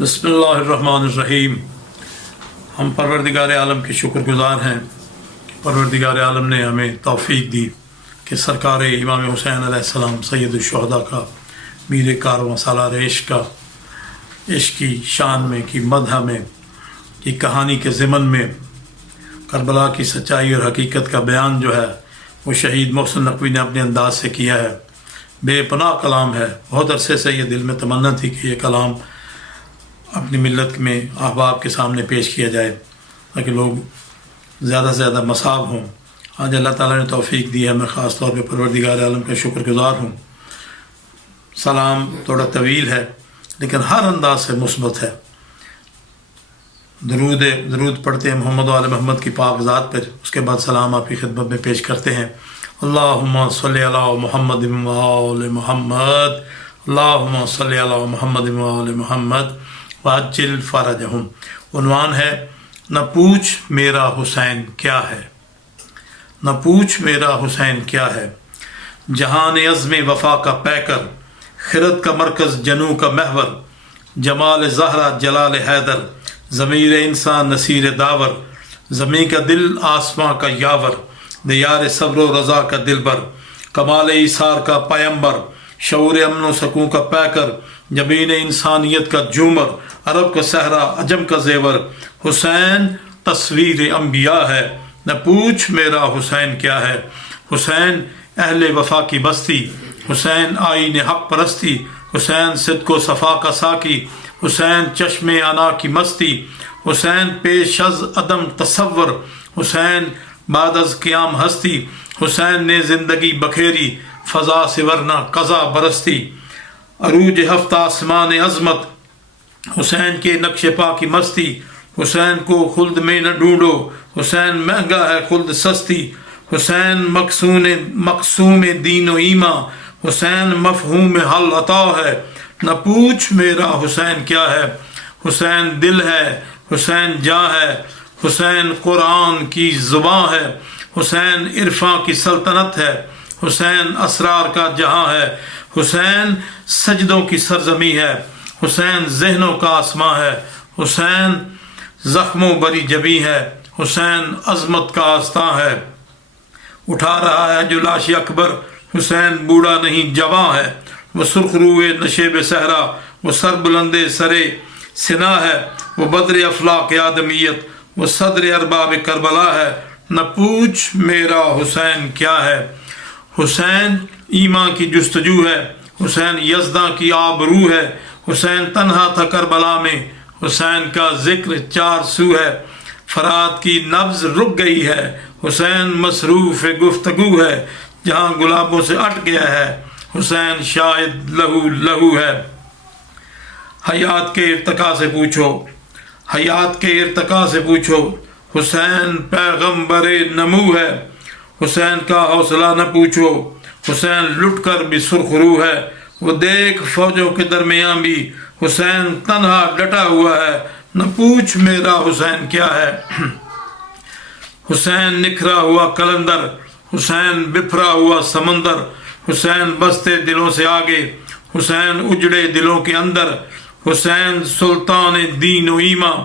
بسم اللہ الرحمن الرحیم۔ ہم پروردگار عالم کے شکر گزار ہیں کہ پروردگار عالم نے ہمیں توفیق دی کہ سرکار امام حسین علیہ السلام سید الشہداء کا میر کارواں سالار عشق کا عشق کی شان میں کی مدح میں کی کہانی کے ضمن میں کربلا کی سچائی اور حقیقت کا بیان جو ہے وہ شہید محسن نقوی نے اپنے انداز سے کیا ہے۔ بے پناہ کلام ہے۔ بہت عرصے سے یہ دل میں تمنا تھی کہ یہ کلام اپنی ملت میں احباب کے سامنے پیش کیا جائے تاکہ لوگ زیادہ سے زیادہ مصاب ہوں۔ آج اللہ تعالیٰ نے توفیق دی ہے، میں خاص طور پہ پروردگار عالم کا شکر گزار ہوں۔ سلام تھوڑا طویل ہے لیکن ہر انداز سے مثبت ہے۔ درود پڑھتے ہیں محمد و آل محمد کی پاک ذات پر، اس کے بعد سلام آپ کی خدمت میں پیش کرتے ہیں۔ اللہم صلی علی محمد و آل محمد، اللہم صلی علی محمد و آل محمد وعجل فرجہم۔ عنوان ہے نہ پوچھ میرا حسین کیا ہے، نہ پوچھ میرا حسین کیا ہے۔ جہان عزم وفا کا پیکر، خرد کا مرکز جنوں کا محور، جمال زہرا جلال حیدر، ضمیر انسان نصیر داور، زمیں کا دل آسماں کا یاور، دیار صبر و رضا کا دلبر، کمال ایثار کا پیمبر، شعور امن و سکون کا پیکر، جبین انسانیت کا جومر، عرب کا صحرا عجم کا زیور، حسین تصویر انبیاء ہے، نہ پوچھ میرا حسین کیا ہے۔ حسین اہل وفا کی بستی، حسین آئین حق پرستی، حسین صدق و صفا کا ساقی، حسین چشم انا کی مستی، حسین پیش از عدم تصور، حسین بعد از قیام ہستی، حسین نے زندگی بکھیری، فضا سے ورنہ قضا برستی، عروج ہفتہ آسمان عظمت، حسین کے نقش پا کی مستی، حسین کو خلد میں نہ ڈھونڈو، حسین مہنگا ہے خلد سستی، حسین مقسوم دین و ایمان، حسین مفہوم حل عطا ہے، نہ پوچھ میرا حسین کیا ہے۔ حسین دل ہے، حسین جاں ہے، حسین قرآن کی زباں ہے، حسین عرفاں کی سلطنت ہے، حسین اسرار کا جہاں ہے، حسین سجدوں کی سرزمی ہے، حسین ذہنوں کا آسماں ہے، حسین زخموں بری جبیں ہے، حسین عظمت کا آستاں ہے۔ اٹھا رہا ہے جو لاش اکبر، حسین بوڑھا نہیں جواں ہے، وہ سرخ روئے نشیب صحرا، وہ سر بلندے سرے سنا ہے، وہ بدر افلاق آدمیت، وہ صدر ارباب کربلا ہے، نہ پوچھ میرا حسین کیا ہے۔ حسین ایمان کی جستجو ہے، حسین یزداں کی آبرو ہے، حسین تنہا تھا کربلا میں، حسین کا ذکر چار سو ہے، فرات کی نبض رک گئی ہے، حسین مصروف گفتگو ہے، جہاں گلابوں سے اٹ گیا ہے، حسین شاید لہو لہو ہے۔ حیات کے ارتقا سے پوچھو، حیات کے ارتقا سے پوچھو، حسین پیغمبر نمو ہے، حسین کا حوصلہ نہ پوچھو، حسین لٹ کر بھی سرخ رو ہے، وہ دیکھ فوجوں کے درمیان بھی حسین تنہا ڈٹا ہوا ہے، نہ پوچھ میرا حسین کیا ہے۔ حسین نکھرا ہوا قلندر، حسین بفرا ہوا سمندر، حسین بستے دلوں سے آگے، حسین اجڑے دلوں کے اندر، حسین سلطان دین و ایمان،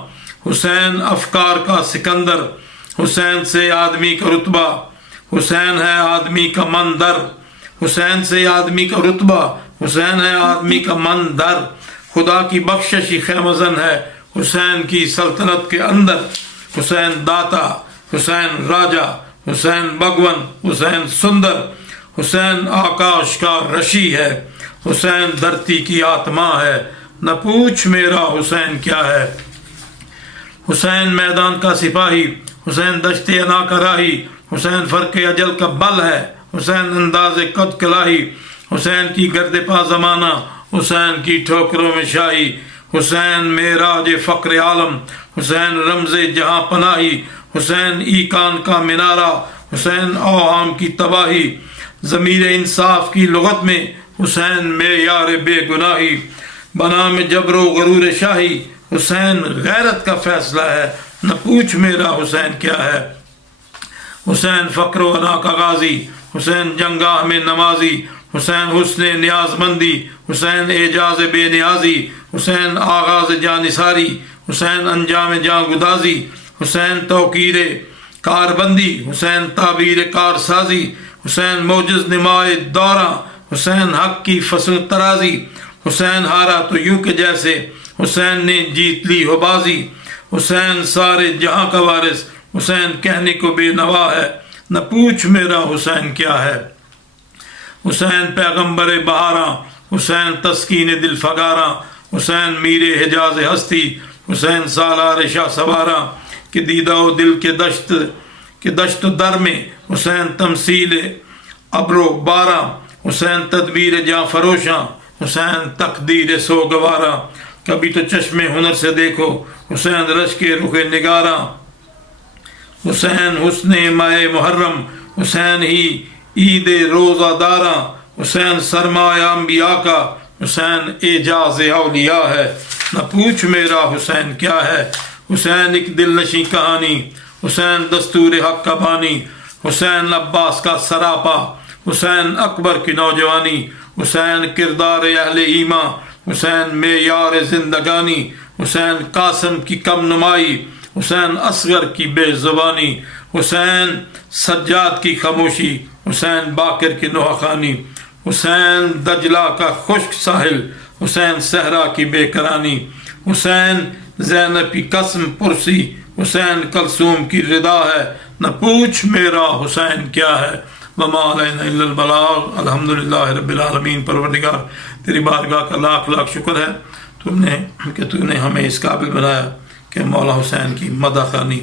حسین افکار کا سکندر، حسین سے آدمی کا رتبہ، حسین ہے آدمی کا مندر، حسین سے آدمی کا رتبہ، حسین ہے آدمی کا مندر، خدا کی بخششی خیمہ زن ہے حسین کی سلطنت کے اندر، حسین داتا، حسین راجا، حسین بھگون، حسین سندر، حسین آکاش کا رشی ہے، حسین دھرتی کی آتما ہے، نہ پوچھ میرا حسین کیا ہے۔ حسین میدان کا سپاہی، حسین دشت انا کا راہی، حسین فرق اجل کا بل ہے، حسین انداز قد کلاہی، حسین کی گرد پا زمانہ، حسین کی ٹھوکروں میں شاہی، حسین معراج فقر عالم، حسین رمز جہاں پناہی، حسین ایکان کا منارہ، حسین اوہام کی تباہی، ضمیر انصاف کی لغت میں حسین معیار بے گناہی، بنا میں جبر و غرور شاہی، حسین غیرت کا فیصلہ ہے، نہ پوچھ میرا حسین کیا ہے۔ حسین فقر و انا کا غازی، حسین جنگاہ میں نمازی، حسین حسن نیاز مندی، حسین اعجاز بے نیازی، حسین آغاز جانثاری، حسین انجام جاں گدازی، حسین توقیر کاربندی، حسین تعبیر کارسازی، حسین موجز نمائے دوراں، حسین حق کی فصل ترازی، حسین ہارا تو یوں کہ جیسے حسین نے جیت لی ہو بازی، حسین سارے جہاں کا وارث، حسین کہنے کو بے نوا ہے، نہ پوچھ میرا حسین کیا ہے، حسین پیغمبر بہاراں، حسین تسکین دل فگاراں، حسین میر حجاز ہستی، حسین سالار شاہ سواراں، کہ دیدہ و دل کے دشت در میں، حسین تمثیل ابرو باراں، حسین تدبیر جاں فروشاں، حسین تقدیر سوگواراں، کبھی تو چشم ہنر سے دیکھو حسین رش کے رخ نگاراں، حسین حسن ماہ محرم، حسین ہی عید روزہ داراں، حسین سرمایہ انبیاء کا، حسین اعجاز اولیاء ہے، نہ پوچھ میرا حسین کیا ہے، حسین ایک دل نشیں کہانی، حسین دستور حق کا بانی، حسین عباس کا سراپا، حسین اکبر کی نوجوانی، حسین کردار اہل ایمان، حسین معیار زندگانی، حسین قاسم کی کم نمائی، حسین اصغر کی بے زبانی، حسین سجاد کی خاموشی، حسین باقر کی نوحہ خوانی، حسین دجلہ کا خشک ساحل، حسین صحرا کی بے کرانی، حسین زینب کی قسم پرسی، حسین کلثوم کی ردا ہے، نہ پوچھ میرا حسین کیا ہے، وما علینا الا البلاغ، الحمدللہ رب العالمین۔ پروردگار تیری بارگاہ کا لاکھ لاکھ شکر ہے تو نے ہمیں اس قابل بنایا کہ مولا حسین کی مدح خوانی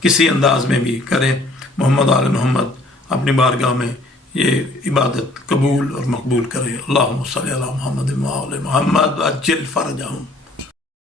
کسی انداز میں بھی کریں۔ محمد آل محمد اپنی بارگاہ میں یہ عبادت قبول اور مقبول کرے۔ اللہم صلی علی محمد و آل محمد وعجل فرجہم۔